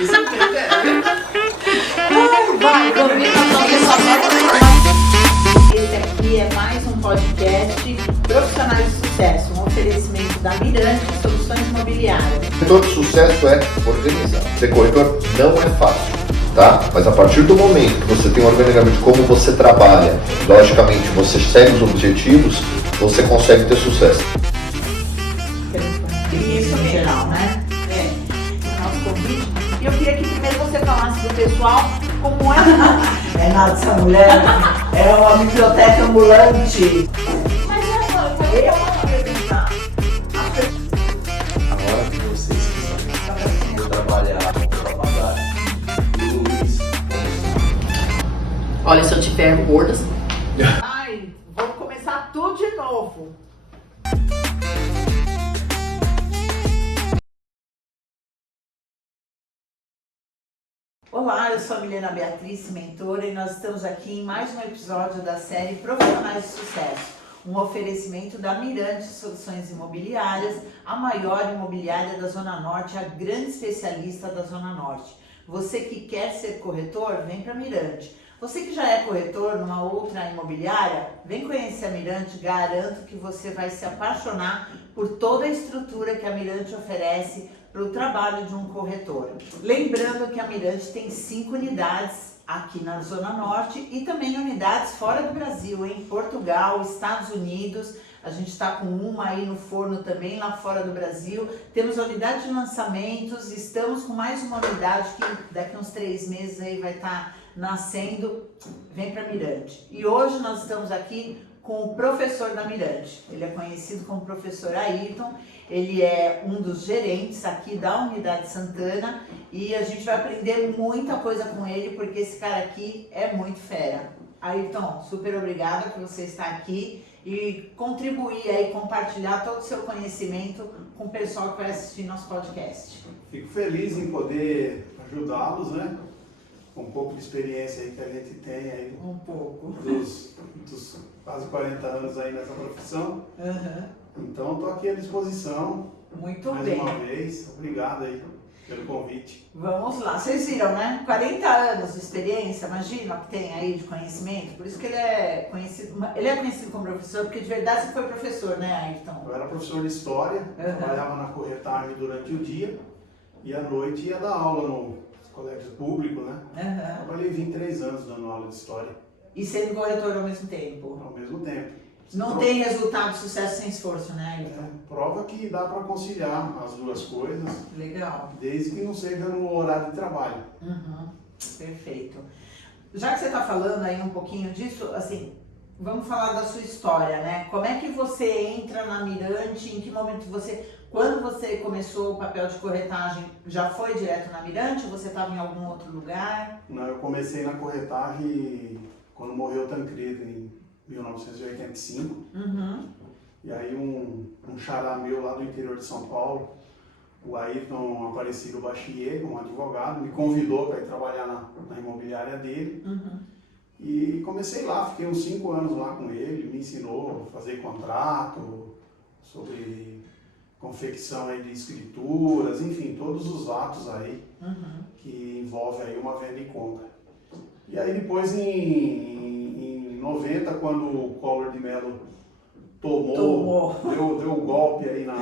Isso não tem ideia. Vai, esse aqui é mais um podcast Profissionais de Sucesso, um oferecimento da Mirante Soluções Imobiliárias. Corretor de sucesso é organizado. Ser corretor não é fácil, tá? Mas a partir do momento que você tem um organigramento de como você trabalha, logicamente você segue os objetivos, você consegue ter sucesso. Isso em geral, né? É. Nosso convite. E eu queria que primeiro você falasse pro pessoal como é. Renata, essa mulher é uma biblioteca ambulante. Mas eu vou perguntar. A hora que vocês quiserem, eu trabalhar com trabalhar. E o Luiz. Olha, se eu tiver gordas. Ai, vamos começar tudo de novo. Olá, eu sou a Milena Beatriz, mentora, e nós estamos aqui em mais um episódio da série Profissionais de Sucesso, um oferecimento da Mirante Soluções Imobiliárias, a maior imobiliária da Zona Norte, a grande especialista da Zona Norte. Você que quer ser corretor, vem para a Mirante. Você que já é corretor numa outra imobiliária, vem conhecer a Mirante, garanto que você vai se apaixonar por toda a estrutura que a Mirante oferece para o trabalho de um corretor. Lembrando que a Mirante tem 5 unidades aqui na Zona Norte e também unidades fora do Brasil, em Portugal, Estados Unidos. A gente está com uma aí no forno também, lá fora do Brasil. Temos a unidade de lançamentos, estamos com mais uma unidade que daqui a uns 3 meses aí vai estar nascendo. Vem para Mirante. E hoje nós estamos aqui com o professor da Mirante. Ele é conhecido como professor Ayrton, ele é um dos gerentes aqui da Unidade Santana e a gente vai aprender muita coisa com ele, porque esse cara aqui é muito fera. Ayrton, super obrigada por você estar aqui e contribuir aí, compartilhar todo o seu conhecimento com o pessoal que vai assistir nosso podcast. Fico feliz em poder ajudá-los, né? Com um pouco de experiência aí que a gente tem aí. Um pouco. Dos quase 40 anos aí nessa profissão. Uhum. Então, estou aqui à disposição. Muito mais bem. uma vez. Obrigado aí pelo convite. Vamos lá. Vocês viram, né? 40 anos de experiência, imagina o que tem aí de conhecimento. Por isso que ele é conhecido como professor, porque de verdade você foi professor, né, Ayrton? Eu era professor de História, trabalhava na corretagem durante o dia e à noite ia dar aula no colégio público, né? Trabalhei 23 anos dando aula de História. E sendo corretor ao mesmo tempo? Ao mesmo tempo. Não tem resultado de sucesso sem esforço, né, Ayrton? Prova que dá para conciliar as duas coisas. Legal. Desde que não seja no horário de trabalho. Uhum. Perfeito. Já que você está falando aí um pouquinho disso, assim, vamos falar da sua história, né? Como é que você entra na Mirante? Em que momento quando você começou o papel de corretagem, já foi direto na Mirante ou você estava em algum outro lugar? Não, eu comecei na corretagem quando morreu o Tancredo, em 1985. Uhum. E aí um xará meu lá do interior de São Paulo, o Ayrton Aparecido Bachier, um advogado, me convidou para ir trabalhar na imobiliária dele. Uhum. E comecei lá, fiquei uns 5 anos lá com ele, me ensinou a fazer contrato, sobre confecção aí de escrituras, enfim, todos os atos aí que envolvem aí uma venda e compra. E aí depois em 90, quando o Collor de Mello deu o golpe aí na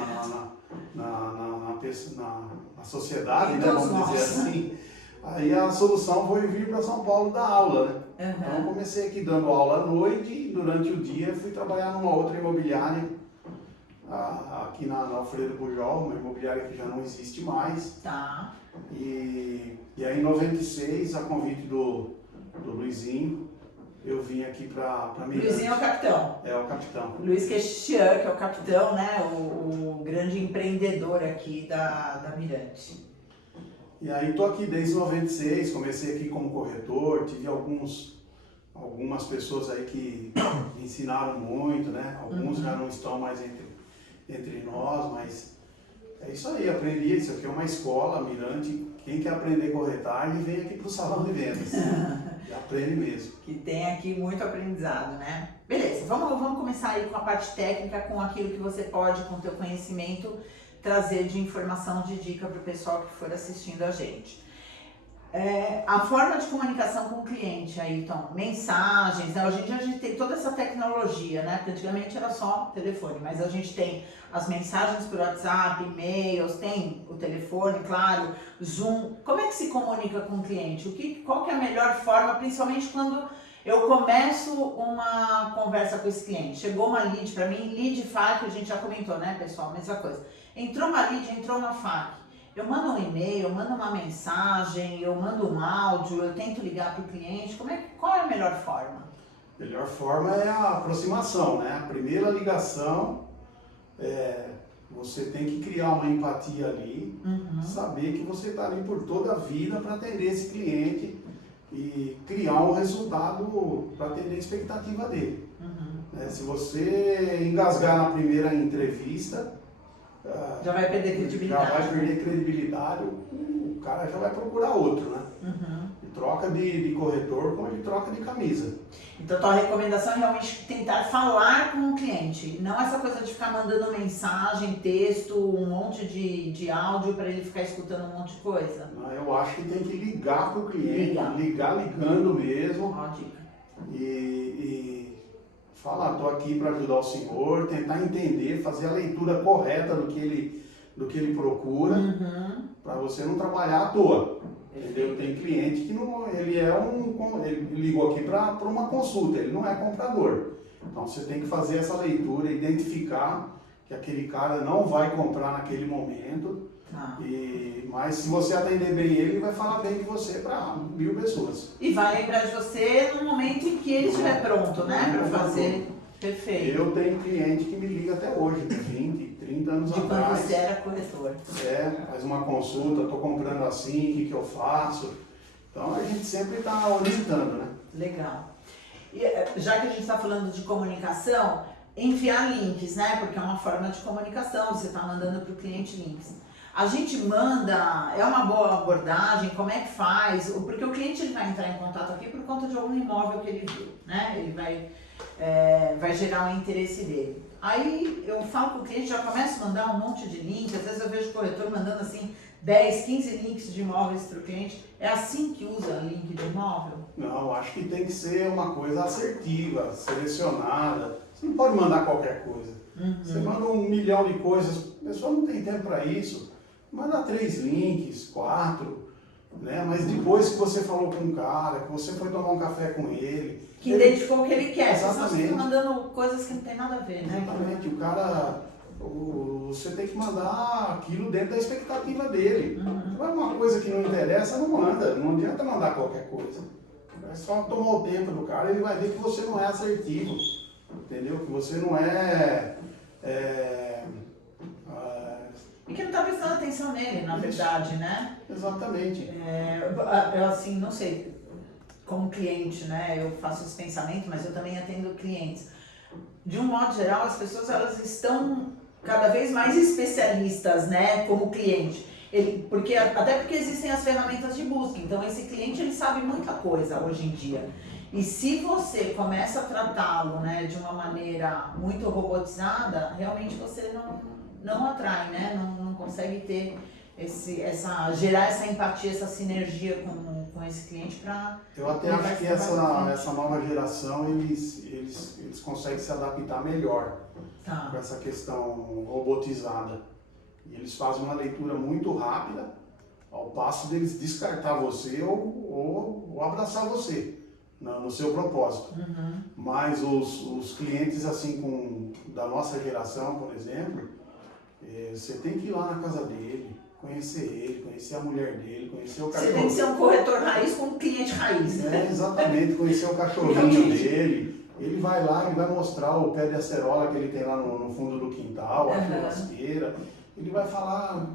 sociedade, né, vamos dizer assim, aí a solução foi vir para São Paulo dar aula, né? Então eu comecei aqui dando aula à noite e durante o dia fui trabalhar numa outra imobiliária, aqui na Alfredo Pujol, uma imobiliária que já não existe mais. Tá. E aí em 96, a convite do Luizinho, eu vim aqui para Mirante. Luizinho é o capitão. É o capitão. Luiz Questian, que é o capitão, né? O grande empreendedor aqui da Mirante. E aí estou aqui desde 96, comecei aqui como corretor, tive algumas pessoas aí que me ensinaram muito, né? Alguns já não estão mais entre nós, mas é isso aí, aprendi, isso aqui é uma escola, Mirante, quem quer aprender corretagem vem aqui para o salão de vendas, e aprende mesmo. Que tem aqui muito aprendizado, né? Beleza, vamos começar aí com a parte técnica, com aquilo que você pode, com o teu conhecimento, trazer de informação, de dica para o pessoal que for assistindo a gente. A forma de comunicação com o cliente, Ayrton, mensagens, né? Hoje em dia a gente tem toda essa tecnologia, né? Porque antigamente era só telefone, mas a gente tem as mensagens por WhatsApp, e-mails, tem o telefone, claro, Zoom. Como é que se comunica com o cliente? Qual que é a melhor forma, principalmente quando eu começo uma conversa com esse cliente? Chegou uma lead para mim, lead FAQ, a gente já comentou, né, pessoal? Mesma coisa. Entrou uma lead, entrou uma FAQ. Eu mando um e-mail, eu mando uma mensagem, eu mando um áudio, eu tento ligar para o cliente. Qual é a melhor forma? A melhor forma é a aproximação, né? A primeira ligação, você tem que criar uma empatia ali, saber que você está ali por toda a vida para atender esse cliente e criar um resultado para atender a expectativa dele. Se você engasgar na primeira entrevista, já vai perder credibilidade. Já vai perder credibilidade, o cara já vai procurar outro, né? Ele troca de corretor como ele troca de camisa. Então, a tua recomendação é realmente tentar falar com o cliente, não essa coisa de ficar mandando mensagem, texto, um monte de áudio para ele ficar escutando um monte de coisa. Não, eu acho que tem que ligar para o cliente, ligando mesmo. Ó, dica. E falar, estou aqui para ajudar o senhor, tentar entender, fazer a leitura correta do que ele procura, para você não trabalhar à toa. Entendeu? Tem cliente que não, ele ligou aqui para uma consulta, ele não é comprador. Então você tem que fazer essa leitura, identificar que aquele cara não vai comprar naquele momento. Mas se você atender bem ele vai falar bem de você para 1000 pessoas. E vai lembrar de você no momento em que ele estiver pronto, né? Para fazer. Perfeito. Eu tenho cliente que me liga até hoje, de 20, 30 anos atrás. De quando você era corretor. Faz uma consulta, estou comprando assim, o que eu faço? Então a gente sempre está orientando, né? Legal. E, já que a gente está falando de comunicação, enviar links, né? Porque é uma forma de comunicação, você está mandando para o cliente links. A gente manda, é uma boa abordagem, como é que faz? Porque o cliente ele vai entrar em contato aqui por conta de algum imóvel que ele viu, né? Ele vai gerar um interesse dele. Aí eu falo com o cliente, já começo a mandar um monte de links, às vezes eu vejo o corretor mandando assim 10, 15 links de imóveis para o cliente. É assim que usa link de imóvel? Não, acho que tem que ser uma coisa assertiva, selecionada. Você não pode mandar qualquer coisa. Você manda 1 milhão de coisas, a pessoa não tem tempo para isso. Manda 3 links, 4, né? Mas depois que você falou com um cara, que você foi tomar um café com ele... Que identificou o que ele quer, Exatamente. senão você fica mandando coisas que não tem nada a ver, né? Exatamente, o cara... Você tem que mandar aquilo dentro da expectativa dele. Não é uma coisa que não interessa, não manda. Não adianta mandar qualquer coisa. É só tomar o tempo do cara, ele vai ver que você não é assertivo. Entendeu? Que você não E que não está prestando atenção nele, na verdade, né? Exatamente. Eu assim, não sei, como cliente, né? Eu faço esse pensamento, mas eu também atendo clientes. De um modo geral, as pessoas elas estão cada vez mais especialistas, né? Como cliente. Até porque existem as ferramentas de busca. Então, esse cliente ele sabe muita coisa hoje em dia. E se você começa a tratá-lo, né, de uma maneira muito robotizada, realmente você não atrai, né? Não consegue ter gerar essa empatia, essa sinergia com esse cliente para... Eu até acho que essa nova geração, eles conseguem se adaptar melhor com essa questão robotizada. E eles fazem uma leitura muito rápida, ao passo deles descartar você ou abraçar você no seu propósito. Mas os clientes assim da nossa geração, por exemplo, você tem que ir lá na casa dele, conhecer a mulher dele, conhecer o cachorro. Você tem que ser um corretor raiz com um cliente raiz, né? Exatamente, conhecer o cachorrinho dele. Ele vai lá e vai mostrar o pé de acerola que ele tem lá no fundo do quintal, a churrasqueira. Ele vai falar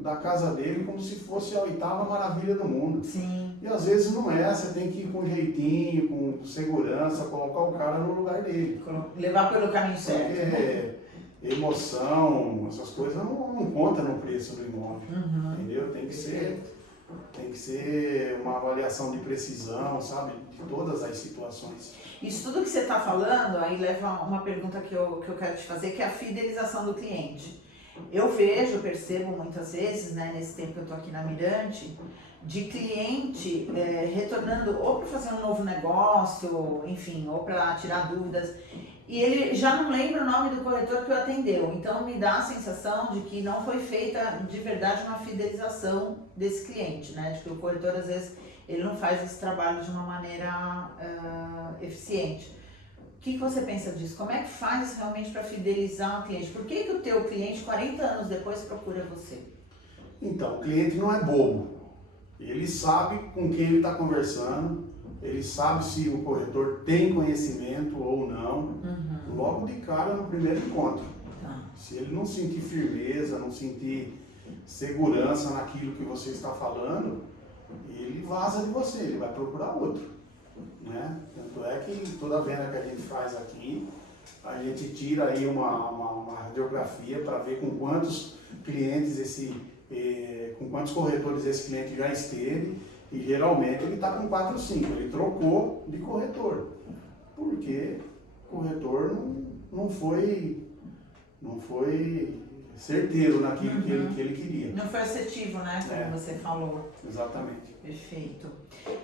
da casa dele como se fosse a 8ª maravilha do mundo. Sim. E às vezes não é, você tem que ir com jeitinho, com segurança, colocar o cara no lugar dele. Levar pelo caminho certo. Porque emoção, essas coisas não contam no preço do imóvel. Entendeu? Tem que ser uma avaliação de precisão, sabe? De todas as situações. Isso tudo que você está falando, aí leva uma pergunta que eu quero te fazer, que é a fidelização do cliente. Eu percebo muitas vezes, né, nesse tempo que eu estou aqui na Mirante, de cliente retornando ou para fazer um novo negócio, enfim, ou para tirar dúvidas, e ele já não lembra o nome do corretor que o atendeu. Então me dá a sensação de que não foi feita de verdade uma fidelização desse cliente, né? De que o corretor às vezes ele não faz esse trabalho de uma maneira eficiente. O que você pensa disso? Como é que faz realmente para fidelizar o cliente? Por que o teu cliente 40 anos depois procura você? Então, o cliente não é bobo. Ele sabe com quem ele está conversando, ele sabe se o corretor tem conhecimento ou não, logo de cara no primeiro encontro. Se ele não sentir firmeza, não sentir segurança naquilo que você está falando, ele vaza de você, ele vai procurar outro. Né? Tanto é que toda venda que a gente faz aqui, a gente tira aí uma radiografia para ver com quantos clientes com quantos corretores esse cliente já esteve, e geralmente ele está com 4 ou 5, ele trocou de corretor, porque o corretor não foi certeiro naquilo que ele queria. Não foi assertivo, né, como você falou. Exatamente. Perfeito.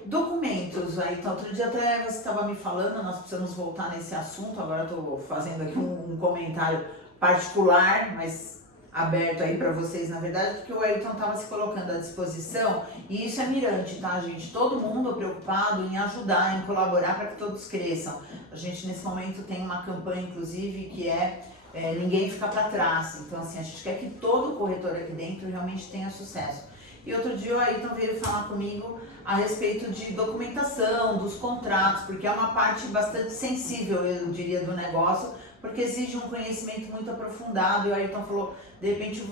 Documentos, aí, então, outro dia até você estava me falando, nós precisamos voltar nesse assunto, agora eu estou fazendo aqui um comentário particular, mas aberto aí para vocês, na verdade, porque o Wellington estava se colocando à disposição, e isso é Mirante, tá, gente? Todo mundo preocupado em ajudar, em colaborar para que todos cresçam. A gente, nesse momento, tem uma campanha, inclusive, que ninguém fica para trás. Então, assim, a gente quer que todo corretor aqui dentro realmente tenha sucesso. E outro dia o Ayrton veio falar comigo a respeito de documentação, dos contratos, porque é uma parte bastante sensível, eu diria, do negócio, porque exige um conhecimento muito aprofundado. E o Ayrton falou, de repente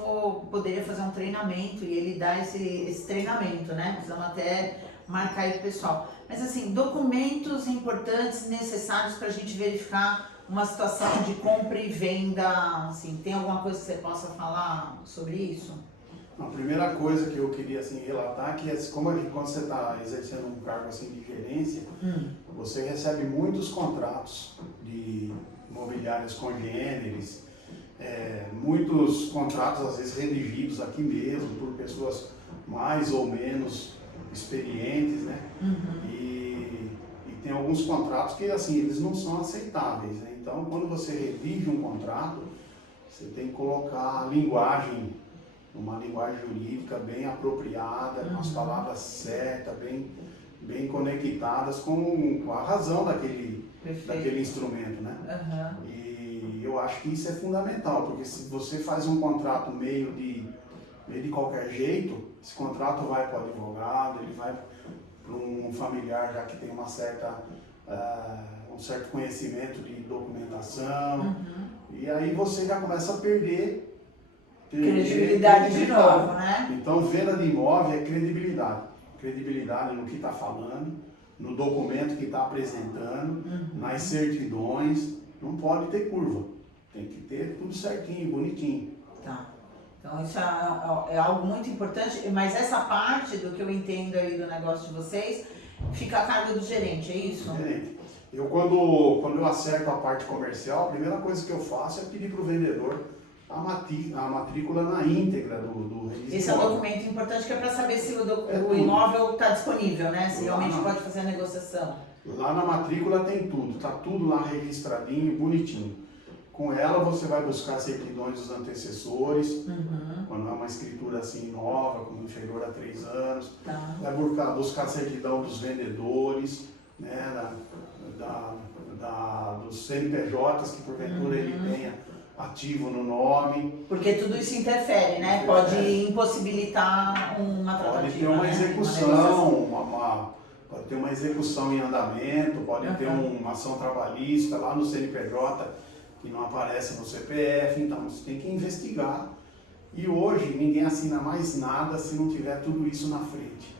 poderia fazer um treinamento, e ele dá esse treinamento, né? Precisamos até marcar aí pro pessoal. Mas assim, documentos importantes, necessários para a gente verificar uma situação de compra e venda, assim, tem alguma coisa que você possa falar sobre isso? A primeira coisa que eu queria assim, relatar é que quando você está exercendo um cargo assim, de gerência, você recebe muitos contratos de imobiliários congêneres, muitos contratos às vezes redigidos aqui mesmo por pessoas mais ou menos experientes, né? E tem alguns contratos que assim, eles não são aceitáveis, né? Então, quando você redige um contrato, você tem que colocar a linguagem, uma linguagem jurídica bem apropriada, com as palavras certas, bem conectadas com a razão daquele instrumento, né? E eu acho que isso é fundamental, porque se você faz um contrato meio de qualquer jeito, esse contrato vai para o advogado, ele vai para um familiar já que tem um certo conhecimento de documentação, e aí você já começa a perder credibilidade de novo, né? Então, venda de imóvel é credibilidade. Credibilidade no que está falando, no documento que está apresentando, nas certidões. Não pode ter curva. Tem que ter tudo certinho, bonitinho. Tá. Então, isso é algo muito importante, mas essa parte do que eu entendo aí do negócio de vocês fica a cargo do gerente, é isso? Gerente. Quando eu acerto a parte comercial, a primeira coisa que eu faço é pedir para o vendedor a matrícula na íntegra do registro. Esse é um documento importante que é para saber se o imóvel está disponível, né? Se realmente pode fazer a negociação. Lá na matrícula tem tudo, está tudo lá registradinho, bonitinho. Com ela você vai buscar certidões dos antecessores, quando é uma escritura assim nova, como inferior a 3 anos. Vai buscar certidão dos vendedores, né, dos CNPJs que porventura ele tenha ativo no nome. Porque tudo isso interfere, né? Pode impossibilitar uma tratativa. Pode ter uma execução, pode ter uma execução em andamento, pode ter uma ação trabalhista lá no CNPJ que não aparece no CPF, então você tem que investigar. E hoje ninguém assina mais nada se não tiver tudo isso na frente.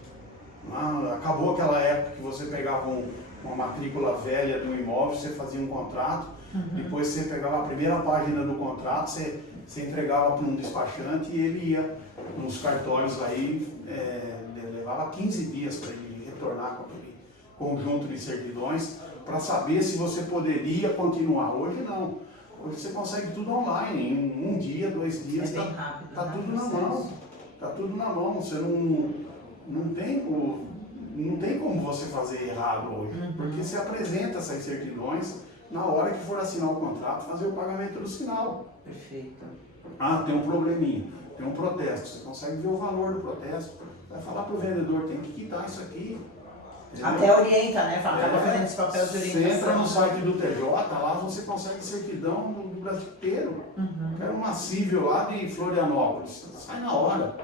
Acabou aquela época que você pegava uma matrícula velha do imóvel, você fazia um contrato, depois você pegava a primeira página do contrato, você entregava para um despachante e ele ia nos cartórios aí, levava 15 dias para ele retornar com aquele conjunto de certidões para saber se você poderia continuar. Hoje não. Hoje você consegue tudo online, em um dia, 2 dias, É bem rápido, tá né, tudo o na processo. mão. Tá tudo na mão. Você não tem como você fazer errado hoje. Uhum. Porque você apresenta essas certidões na hora que for assinar o contrato, fazer o pagamento do sinal. Perfeito. Ah, tem um probleminha, tem um protesto. Você consegue ver o valor do protesto. Vai falar para o vendedor, tem que quitar isso aqui. Entendeu? Até orienta, né? Acaba fazendo esse papel de Você orientação. entra no site do TJ, lá você consegue certidão do Brasil inteiro. Quero uma cível lá de Florianópolis, sai na hora.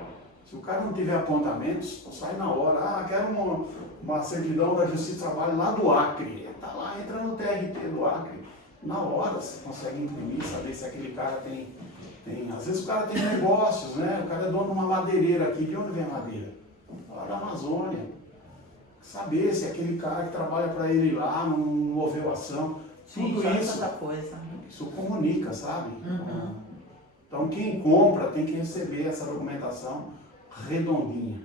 Se o cara não tiver apontamentos, sai na hora. Ah, quero uma certidão da Justiça do Trabalho lá do Acre. Tá lá, entra no TRT do Acre. Na hora você consegue imprimir, saber se aquele cara tem. Às vezes o cara tem negócios, né? O cara é dono de uma madeireira aqui. De onde vem a madeira? Lá da Amazônia. Saber se aquele cara que trabalha para ele lá não moveu ação. Sim, Tudo já é isso, tanta coisa. isso comunica, sabe? Uhum. Então quem compra tem que receber essa documentação redondinha.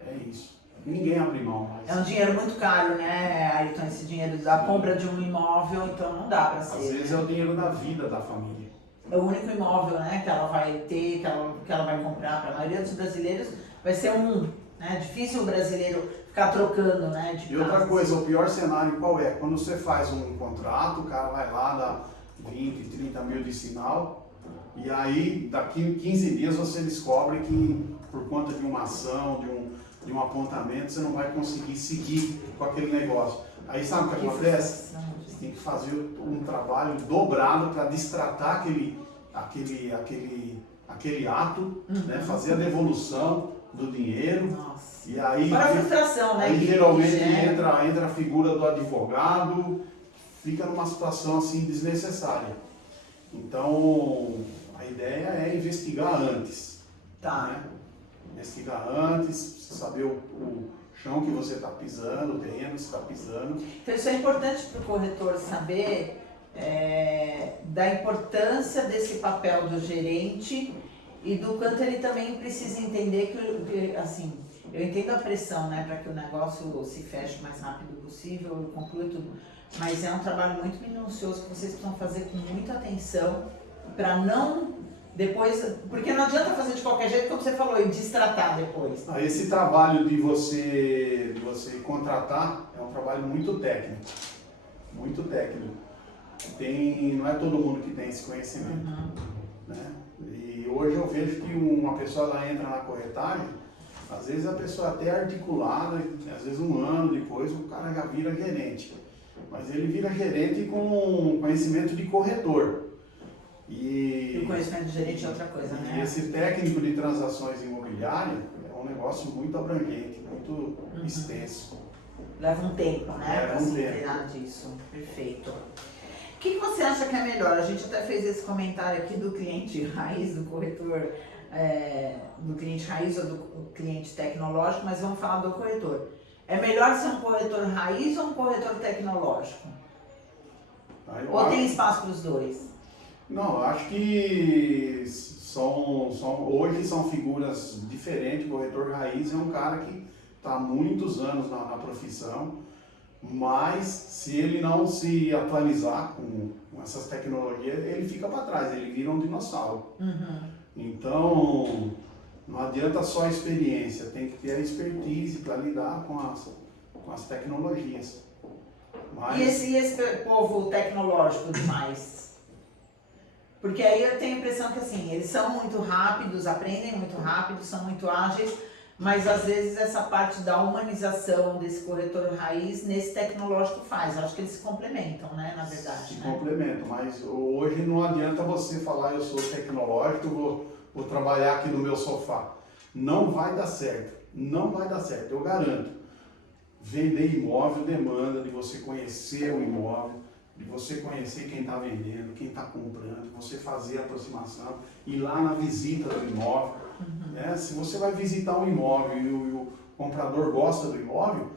É isso. Ninguém abre mão mais. É um dinheiro muito caro, né, Ayrton? Esse dinheiro da compra de um imóvel, então não dá para ser. Às vezes é o dinheiro da vida da família. É o único imóvel, né, que ela vai ter, que ela vai comprar. Para a maioria dos brasileiros vai ser um, né? Difícil o brasileiro ficar trocando, né, de E outra casas. coisa, o pior cenário qual é? Quando você faz um contrato, o cara vai lá, dá 20, 30 mil de sinal, e aí daqui 15 dias você descobre que por conta de uma ação, de um apontamento, você não vai conseguir seguir com aquele negócio. Aí sabe o que acontece? Você tem que fazer um trabalho dobrado para destratar aquele ato, né? Fazer a devolução do dinheiro. Nossa. E aí, Para a frustração, né? aí que geralmente gera. entra a figura do advogado, fica numa situação assim desnecessária. Então, a ideia é investigar antes. Tá. Né? Investigar antes, saber o chão que você está pisando, o terreno que você está pisando. Então isso é importante para o corretor saber da importância desse papel do gerente e do quanto ele também precisa entender que assim, eu entendo a pressão, né, para que o negócio se feche o mais rápido possível, conclua tudo, mas é um trabalho muito minucioso que vocês precisam fazer com muita atenção para não depois, porque não adianta fazer de qualquer jeito, como você falou, e destratar depois. Esse trabalho de você contratar é um trabalho muito técnico, muito técnico. Não é todo mundo que tem esse conhecimento. Né? E hoje eu vejo que uma pessoa ela entra na corretagem, às vezes a pessoa até articulada, às vezes um ano depois o cara já vira gerente. Mas ele vira gerente com conhecimento de corretor. E o conhecimento de gerente é outra coisa, né? E esse técnico de transações imobiliárias é um negócio muito abrangente, muito extenso. Leva um tempo, né, Leva para um se tempo. inteirar disso. Perfeito. O que você acha que é melhor? A gente até fez esse comentário aqui do cliente raiz, do corretor, do cliente raiz ou do cliente tecnológico, mas vamos falar do corretor. É melhor ser um corretor raiz ou um corretor tecnológico? Ou tem espaço para os dois? Não, acho que hoje são figuras diferentes. O corretor raiz é um cara que está há muitos anos na profissão, mas se ele não se atualizar com essas tecnologias, ele fica para trás, ele vira um dinossauro. Então, não adianta só a experiência, tem que ter a expertise para lidar com as tecnologias. Mas... E esse povo tecnológico demais? Porque aí eu tenho a impressão que assim, eles são muito rápidos, aprendem muito rápido, são muito ágeis, mas às vezes essa parte da humanização desse corretor raiz, nesse tecnológico faz. Eu acho que eles se complementam, né, na verdade. Se complementam, mas hoje não adianta você falar eu sou tecnológico, vou trabalhar aqui no meu sofá. Não vai dar certo, não vai dar certo, eu garanto. Vender imóvel demanda de você conhecer o imóvel, de você conhecer quem está vendendo, quem está comprando, de você fazer a aproximação, ir lá na visita do imóvel. Né? Se você vai visitar um imóvel e o comprador gosta do imóvel,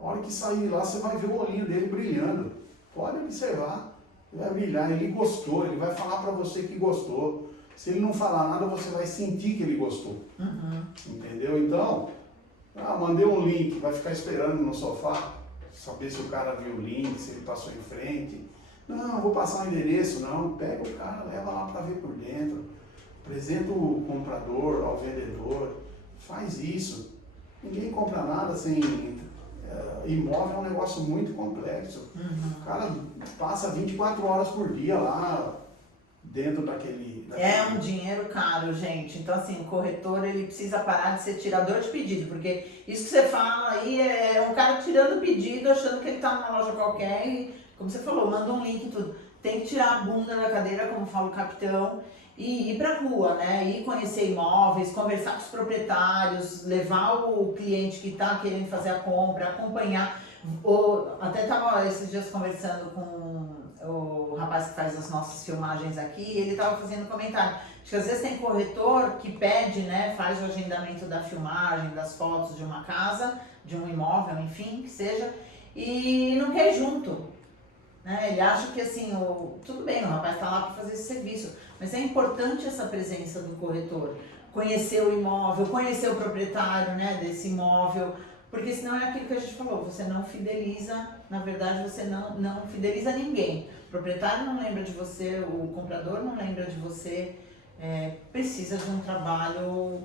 a hora que sair lá você vai ver o olhinho dele brilhando. Pode observar, ele vai brilhar, ele gostou, ele vai falar para você que gostou. Se ele não falar nada, você vai sentir que ele gostou. Entendeu? Então, mandei um link, vai ficar esperando no sofá, saber se o cara viu o link, se ele passou em frente. Não, vou passar o endereço, não. Pega o cara, leva lá para ver por dentro. Apresenta o comprador ao vendedor. Faz isso. Ninguém compra nada sem... imóvel é um negócio muito complexo. O cara passa 24 horas por dia lá dentro daquele... É um dinheiro caro, gente. Então, assim, o corretor, ele precisa parar de ser tirador de pedido, porque isso que você fala aí é um cara tirando pedido, achando que ele tá numa loja qualquer e, como você falou, manda um link e tudo. Tem que tirar a bunda da cadeira, como fala o capitão, e ir pra rua, né? Ir conhecer imóveis, conversar com os proprietários, levar o cliente que tá querendo fazer a compra, acompanhar. Até estava esses dias conversando com o rapaz que faz as nossas filmagens aqui, e ele estava fazendo comentário de que às vezes tem corretor que pede, né, faz o agendamento da filmagem, das fotos de uma casa, de um imóvel, enfim, que seja, e não quer ir junto. Né? Ele acha que assim, tudo bem, o rapaz está lá para fazer esse serviço, mas é importante essa presença do corretor, conhecer o imóvel, conhecer o proprietário, né, desse imóvel, porque senão é aquilo que a gente falou, você não fideliza, na verdade você não fideliza ninguém. O proprietário não lembra de você, o comprador não lembra de você, precisa de um trabalho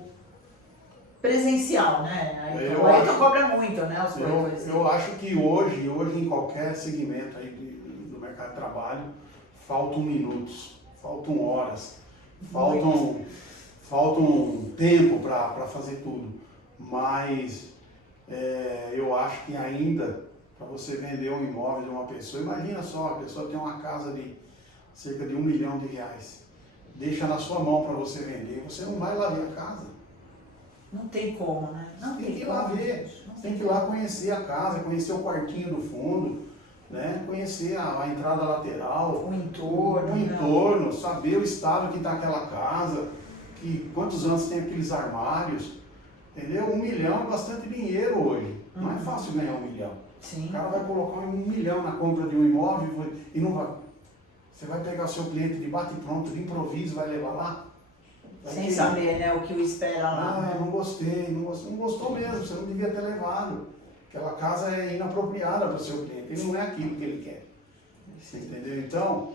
presencial, né? Aí tu cobra muito, né, os corretores. Eu acho que hoje em qualquer segmento aí do mercado de trabalho, faltam minutos, faltam horas, faltam tempo para fazer tudo, mas... eu acho que ainda, para você vender um imóvel de uma pessoa, imagina só, a pessoa tem uma casa de cerca de R$1 milhão, deixa na sua mão para você vender, você não vai lá ver a casa. Não tem como, né? Não tem que ir lá ver, tem que ir lá conhecer a casa, conhecer o quartinho do fundo, né? Conhecer a entrada lateral, o entorno, saber o estado que está aquela casa, quantos anos tem aqueles armários. Entendeu? 1 milhão é bastante dinheiro hoje. Não é fácil ganhar 1 milhão. Sim. O cara vai colocar 1 milhão na compra de um imóvel e não vai. Você vai pegar o seu cliente de bate pronto, de improviso, vai levar lá? Sem saber, né, o que o espera lá. Não gostei, não gostou mesmo, você não devia ter levado. Aquela casa é inapropriada para o seu cliente, ele não é aquilo que ele quer. Você entendeu? Então,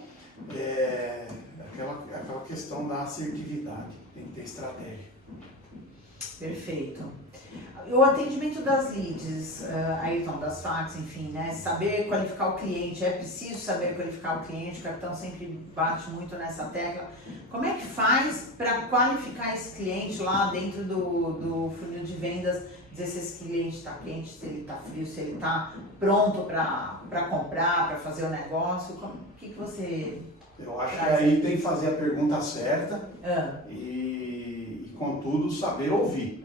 aquela questão da assertividade, tem que ter estratégia. Perfeito. O atendimento das leads, Ayrton, das fax, enfim, né? Saber qualificar o cliente, é preciso saber qualificar o cliente, o capitão sempre bate muito nessa tecla. Como é que faz para qualificar esse cliente lá dentro do funil de vendas, dizer se esse cliente está quente, se ele está frio, se ele está pronto para comprar, para fazer o negócio? O que você... Eu acho que aí tem que fazer a pergunta certa e, contudo, saber ouvir.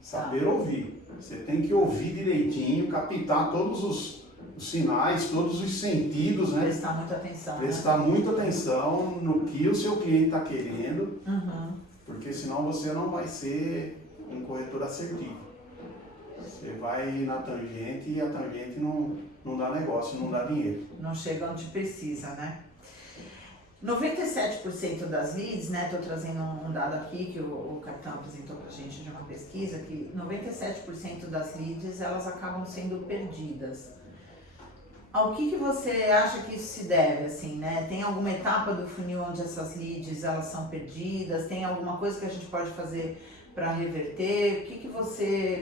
Saber ouvir. Você tem que ouvir direitinho, captar todos os sinais, todos os sentidos, né? Prestar muita atenção. Prestar muita atenção no que o seu cliente está querendo, porque senão você não vai ser um corretor assertivo. Você vai na tangente e a tangente não dá negócio, não dá dinheiro. Não chega onde precisa, né? 97% das leads, né, estou trazendo um dado aqui que o capitão apresentou para a gente de uma pesquisa, que 97% das leads, elas acabam sendo perdidas. Ao que você acha que isso se deve, assim, né? Tem alguma etapa do funil onde essas leads, elas são perdidas? Tem alguma coisa que a gente pode fazer para reverter?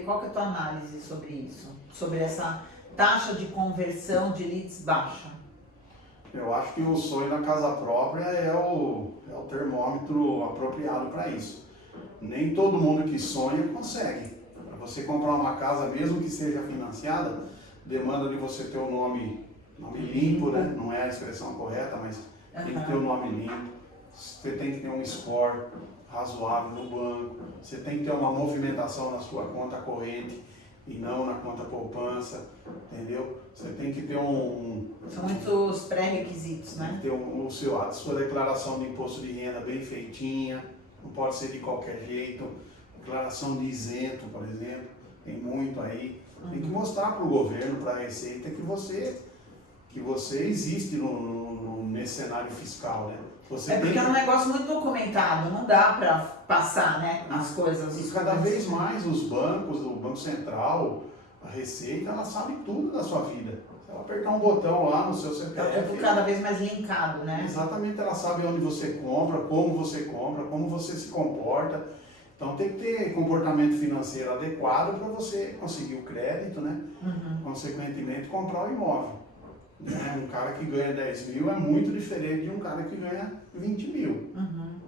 Qual que é a tua análise sobre isso? Sobre essa taxa de conversão de leads baixa? Eu acho que o sonho da casa própria é o termômetro apropriado para isso. Nem todo mundo que sonha consegue. Para você comprar uma casa, mesmo que seja financiada, demanda de você ter o nome limpo, né? Não é a expressão correta, mas tem que ter o nome limpo. Você tem que ter um score razoável no banco. Você tem que ter uma movimentação na sua conta corrente e não na conta poupança, entendeu? Você tem que ter São muitos pré-requisitos, né? Tem que ter a sua declaração de imposto de renda bem feitinha, não pode ser de qualquer jeito. Declaração de isento, por exemplo, tem muito aí. Tem que mostrar para o governo, para a Receita, que você existe nesse cenário fiscal, né? Porque é um negócio muito documentado, não dá para passar, né, as coisas. E cada vez mais os bancos, o Banco Central, a Receita, ela sabe tudo da sua vida. Ela apertar um botão lá no seu Tá CPF. tudo cada vez mais linkado, né? Exatamente, ela sabe onde você compra, como você se comporta. Então tem que ter comportamento financeiro adequado para você conseguir o crédito, né? Consequentemente, comprar o imóvel. Um cara que ganha 10 mil é muito diferente de um cara que ganha 20 mil.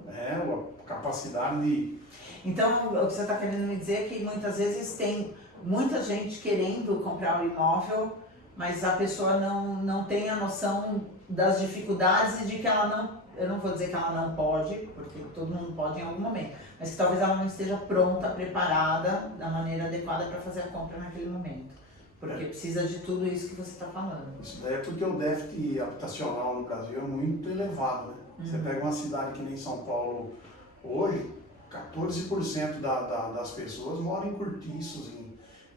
A capacidade de... Então, o que você está querendo me dizer é que muitas vezes tem muita gente querendo comprar um imóvel, mas a pessoa não tem a noção das dificuldades e de que ela não... Eu não vou dizer que ela não pode, porque todo mundo pode em algum momento, mas que talvez ela não esteja pronta, preparada da maneira adequada para fazer a compra naquele momento. Porque precisa de tudo isso que você está falando. Isso daí é porque o déficit habitacional no Brasil é muito elevado, né? Você pega uma cidade que nem São Paulo hoje, 14% das pessoas moram em cortiços,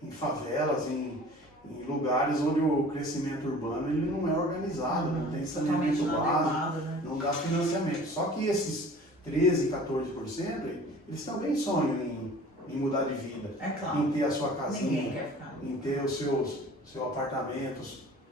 em favelas, em lugares onde o crescimento urbano ele não é organizado, não tem saneamento básico, né? não dá financiamento. Só que esses 13%, 14%, eles também sonham em mudar de vida, É claro. em ter a sua Ninguém casinha, quer ficar. em ter o seu apartamento,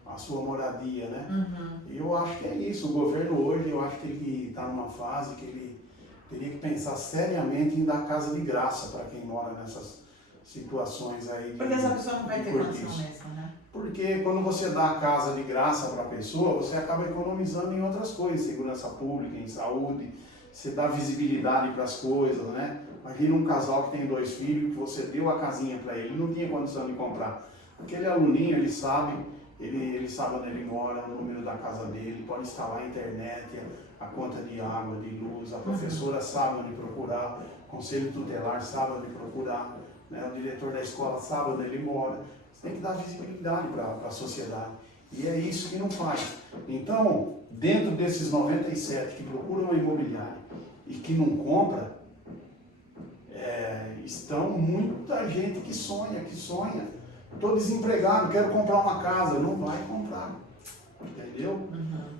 a sua moradia, né? E eu acho que é isso. O governo hoje, eu acho que ele está numa fase que ele teria que pensar seriamente em dar casa de graça para quem mora nessas situações aí. Porque essa pessoa não vai ter condição cortiço. mesmo, né? Porque quando você dá a casa de graça para a pessoa, você acaba economizando em outras coisas, segurança pública, em saúde, você dá visibilidade para as coisas, né? Imagina um casal que tem 2 filhos, que você deu a casinha para ele, não tinha condição de comprar. Aquele aluninho, ele sabe onde ele mora, o número da casa dele, pode instalar a internet, a conta de água, de luz, a professora sabe onde procurar, o conselho tutelar sabe onde procurar, né? O diretor da escola sabe onde ele mora. Você tem que dar visibilidade para a sociedade. E é isso que não faz. Então, dentro desses 97 que procuram uma imobiliária e que não compra, estão muita gente que sonha. Estou desempregado, quero comprar uma casa. Não vai comprar, entendeu?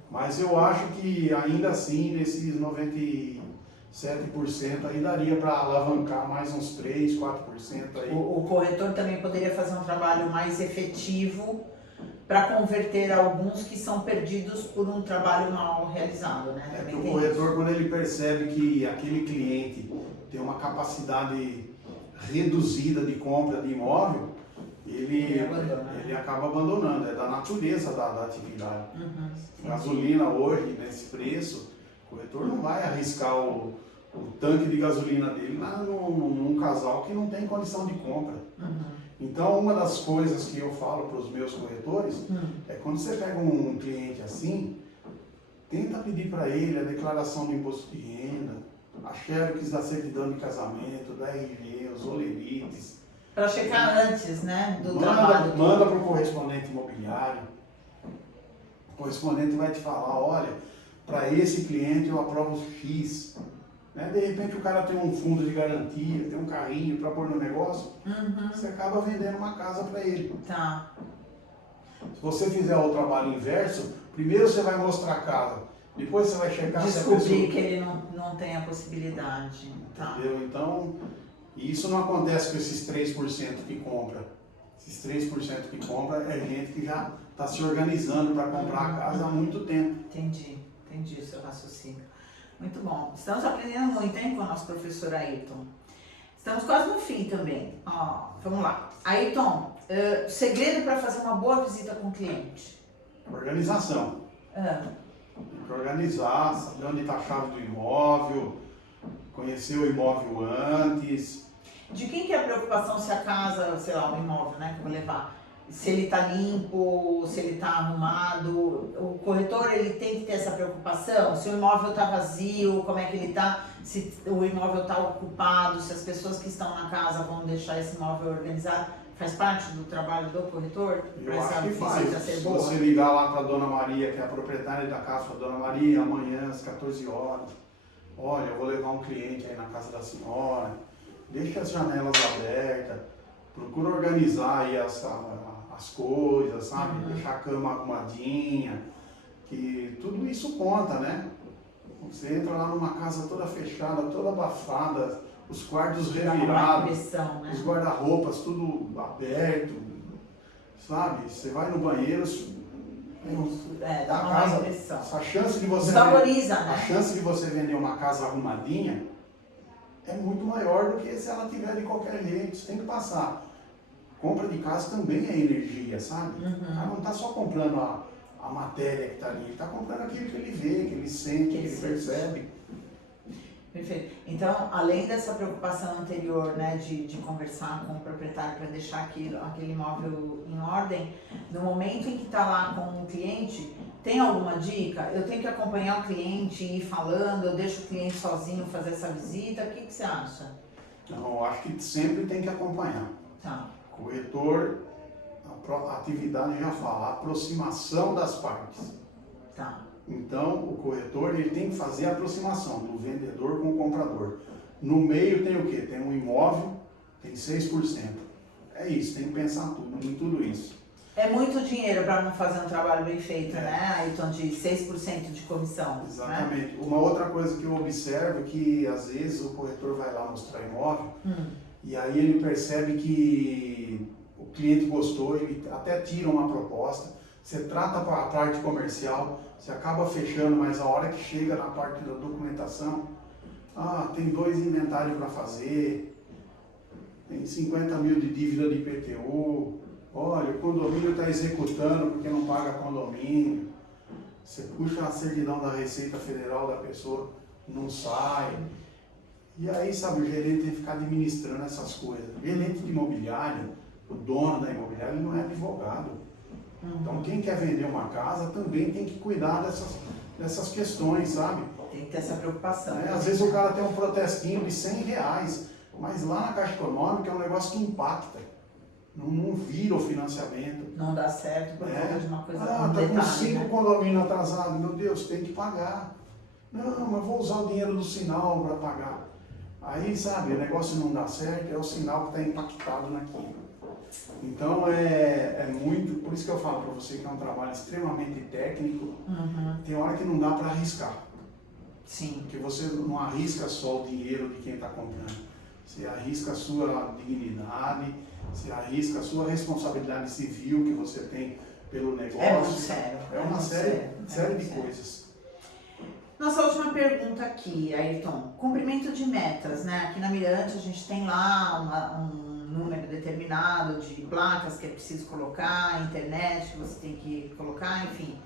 Mas eu acho que ainda assim, nesses 97% aí daria para alavancar mais uns 3%, 4% aí. O corretor também poderia fazer um trabalho mais efetivo para converter alguns que são perdidos por um trabalho mal realizado, né? É que o corretor, quando ele percebe que aquele cliente tem uma capacidade reduzida de compra de imóvel, ele acaba abandonando, é da natureza da atividade. Gasolina hoje, nesse preço, o corretor não vai arriscar o tanque de gasolina dele num casal que não tem condição de compra. Então, uma das coisas que eu falo para os meus corretores é quando você pega um cliente assim, tenta pedir para ele a declaração do imposto de renda, a xerox da certidão de casamento, da RG, os olerites. Para checar antes, né, do trabalho. Manda para o correspondente imobiliário. O correspondente vai te falar, olha, para esse cliente eu aprovo X. Né? De repente o cara tem um fundo de garantia, tem um carrinho para pôr no negócio, você acaba vendendo uma casa para ele. Tá. Se você fizer o trabalho inverso, primeiro você vai mostrar a casa, depois você vai checar se a pessoa... Descobrir que ele não tem a possibilidade. Tá. Entendeu? Então, isso não acontece com esses 3% que compra. Esses 3% que compra é gente que já está se organizando para comprar a casa há muito tempo. Entendi o seu raciocínio. Muito bom. Estamos aprendendo muito, hein, com o nosso professor Ayrton. Estamos quase no fim também. Vamos lá. Ayrton, segredo para fazer uma boa visita com o cliente? Organização. Tem que organizar, saber onde está a chave do imóvel, conhecer o imóvel antes. De quem que é a preocupação se a casa, sei lá, o imóvel, né, que eu vou levar, se ele está limpo, se ele está arrumado? O corretor, ele tem que ter essa preocupação? Se o imóvel está vazio, como é que ele está? Se o imóvel está ocupado, se as pessoas que estão na casa vão deixar esse imóvel organizado? Faz parte do trabalho do corretor? Eu acho que faz. Ser Se boa? você ligar lá para a Dona Maria, que é a proprietária da casa, para a Dona Maria, amanhã às 14 horas, olha, eu vou levar um cliente aí na casa da senhora, deixa as janelas abertas, procura organizar aí as coisas, sabe? Deixar a cama arrumadinha, que tudo isso conta, né? Você entra lá numa casa toda fechada, toda abafada, os quartos revirados, Né? os guarda-roupas tudo aberto, sabe? Você vai no banheiro, dá A uma casa, impressão. a chance de você Desvaloriza, a né? chance de você vender uma casa arrumadinha é muito maior do que se ela tiver de qualquer jeito. Você tem que passar. Compra de casa também é energia, sabe? O cara não está só comprando a matéria que está ali, ele está comprando aquilo que ele vê, que ele sente, que ele percebe. Perfeito. Então, além dessa preocupação anterior, né, de conversar com o proprietário para deixar aquele imóvel em ordem, no momento em que está lá com o cliente, tem alguma dica? Eu tenho que acompanhar o cliente, ir falando, eu deixo o cliente sozinho fazer essa visita, o que você acha? Então, eu acho que sempre tem que acompanhar. Tá. Corretor, a atividade já fala, a aproximação das partes. Tá. Então, o corretor ele tem que fazer a aproximação do vendedor com o comprador. No meio tem o quê? Tem um imóvel, tem 6%. É isso, tem que pensar em tudo isso. É muito dinheiro para não fazer um trabalho bem feito, né, Ayrton, de 6% de comissão. Exatamente. Né? Uma outra coisa que eu observo é que, às vezes, o corretor vai lá mostrar imóvel e aí ele percebe que o cliente gostou, ele até tira uma proposta, você trata a parte comercial, você acaba fechando, mas a hora que chega na parte da documentação, tem 2 inventários para fazer, tem 50 mil de dívida de IPTU, olha, o condomínio está executando porque não paga condomínio, você puxa a certidão da Receita Federal da pessoa, não sai. E aí, sabe, o gerente tem que ficar administrando essas coisas. O gerente de imobiliário, o dono da imobiliária, ele não é advogado. Então, quem quer vender uma casa também tem que cuidar dessas questões, sabe? Tem que ter essa preocupação. Às vezes o cara tem um protestinho de R$100, mas lá na Caixa Econômica é um negócio que impacta. Não vira o financiamento. Não dá certo por conta de uma coisa tá com 5 condomínios atrasados, meu Deus, tem que pagar. Não, mas vou usar o dinheiro do sinal para pagar. Aí, sabe, o negócio não dá certo, é o sinal que está impactado naquilo. Então, é muito, por isso que eu falo para você que é um trabalho extremamente técnico, tem hora que não dá para arriscar. Sim. Porque você não arrisca só o dinheiro de quem está comprando, você arrisca a sua dignidade, você arrisca a sua responsabilidade civil que você tem pelo negócio. É muito sério. É uma série de coisas. Nossa última pergunta aqui, Ayrton. Cumprimento de metas, né? Aqui na Mirante a gente tem lá um número determinado de placas que é preciso colocar, internet que você tem que colocar, enfim.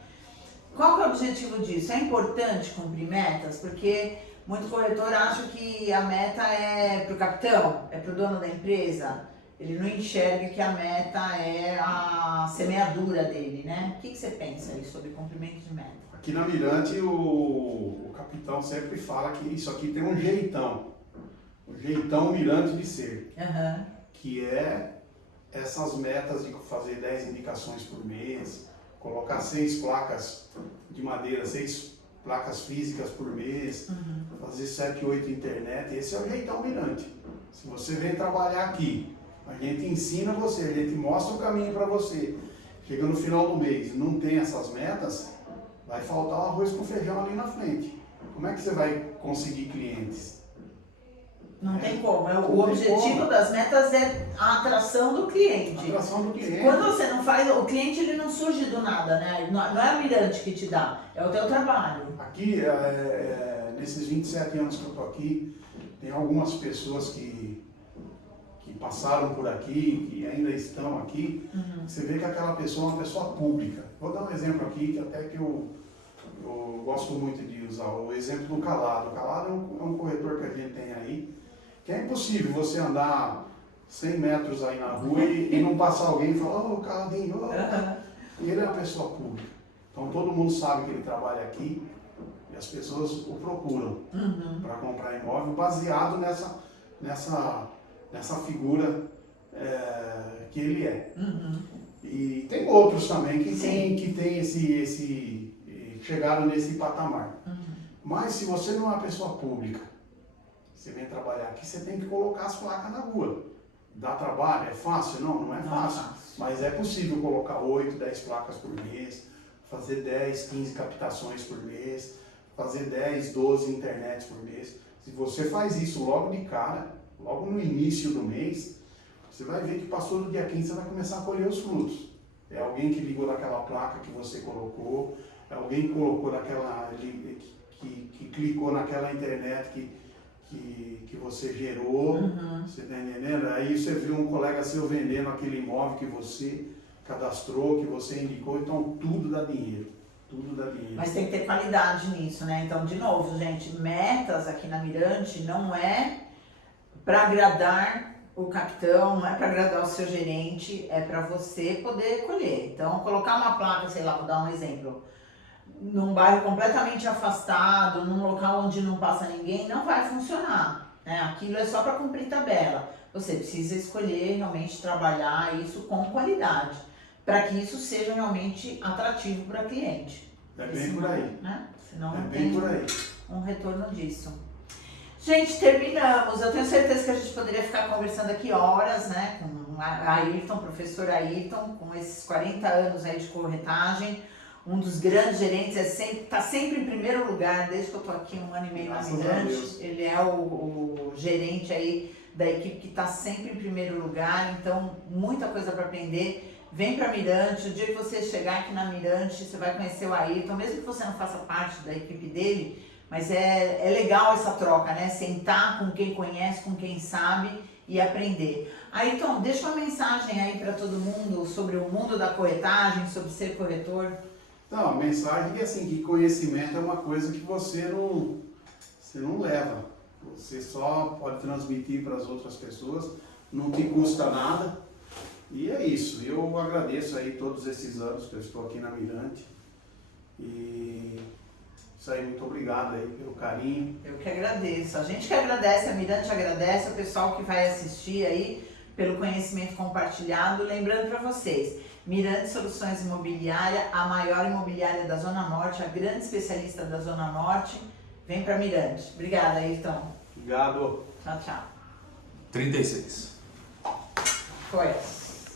Qual que é o objetivo disso? É importante cumprir metas? Porque muito corretor acha que a meta é para o capitão, é para o dono da empresa. Ele não enxerga que a meta é a semeadura dele, né? O que você pensa aí sobre cumprimento de meta? Aqui na Mirante o capitão sempre fala que isso aqui tem um jeitão Mirante de ser, que é essas metas de fazer 10 indicações por mês, colocar 6 placas de madeira, 6 placas físicas por mês, fazer 7, 8 internet, esse é o jeitão Mirante. Se você vem trabalhar aqui, a gente ensina você, a gente mostra o caminho para você. Chega no final do mês e não tem essas metas, vai faltar o arroz com feijão ali na frente. Como é que você vai conseguir clientes? Não tem como. O objetivo das metas é a atração do cliente. A atração do cliente. Quando você não faz, o cliente ele não surge do nada, né? Não é a Mirante que te dá, é o teu trabalho. Aqui, nesses 27 anos que eu estou aqui, tem algumas pessoas que passaram por aqui, que ainda estão aqui, você vê que aquela pessoa é uma pessoa pública. Vou dar um exemplo aqui, que até que eu gosto muito de usar, o exemplo do Calado. O Calado é um corretor que a gente tem aí, que é impossível você andar 100 metros aí na rua e não passar alguém e falar, ô Caladinho, e ele é uma pessoa pública. Então todo mundo sabe que ele trabalha aqui e as pessoas o procuram para comprar imóvel baseado nessa figura que ele é. E tem outros também que tem chegaram nesse patamar. Mas se você não é uma pessoa pública, você vem trabalhar aqui, você tem que colocar as placas na rua. Dá trabalho? É fácil? Não é fácil. Mas é possível colocar 8, 10 placas por mês, fazer 10, 15 captações por mês, fazer 10, 12 internets por mês. Se você faz isso logo de cara, logo no início do mês, você vai ver que passou do dia 15, você vai começar a colher os frutos. É alguém que ligou naquela placa que você colocou, é alguém que colocou naquela, que clicou naquela internet que você gerou, você tá entendendo? Aí você viu um colega seu vendendo aquele imóvel que você cadastrou, que você indicou, então tudo dá dinheiro. Tudo dá dinheiro. Mas tem que ter qualidade nisso, né? Então, de novo, gente, metas aqui na Mirante não é para agradar o capitão, não é para agradar o seu gerente, é para você poder colher. Então, colocar uma placa, sei lá, vou dar um exemplo, num bairro completamente afastado, num local onde não passa ninguém, não vai funcionar, né? Aquilo é só para cumprir tabela. Você precisa escolher realmente trabalhar isso com qualidade, para que isso seja realmente atrativo para cliente. É bem por aí. Né? Senão É não bem tem por aí. um retorno disso. Gente, terminamos. Eu tenho certeza que a gente poderia ficar conversando aqui horas, né? Com a Ayrton, professor Ayrton, com esses 40 anos aí de corretagem. Um dos grandes gerentes, está sempre em primeiro lugar, desde que eu estou aqui 1 ano e meio na Graças a Mirante. Deus. Ele é o gerente aí da equipe que está sempre em primeiro lugar, então muita coisa para aprender. Vem para Mirante, o dia que você chegar aqui na Mirante, você vai conhecer o Ayrton, mesmo que você não faça parte da equipe dele, mas é legal essa troca, né? Sentar com quem conhece, com quem sabe e aprender. Ayrton, deixa uma mensagem aí para todo mundo sobre o mundo da corretagem, sobre ser corretor. Não, a mensagem é assim, que conhecimento é uma coisa que você não leva. Você só pode transmitir para as outras pessoas, não te custa nada. E é isso. Eu agradeço aí todos esses anos que eu estou aqui na Mirante. E isso aí, muito obrigado aí pelo carinho. Eu que agradeço. A gente que agradece, a Mirante agradece, o pessoal que vai assistir aí pelo conhecimento compartilhado. Lembrando para vocês, Mirante Soluções Imobiliária, a maior imobiliária da Zona Norte, a grande especialista da Zona Norte. Vem para Mirante. Obrigada, Ayrton. Obrigado. Tchau, tchau. 36. Foi.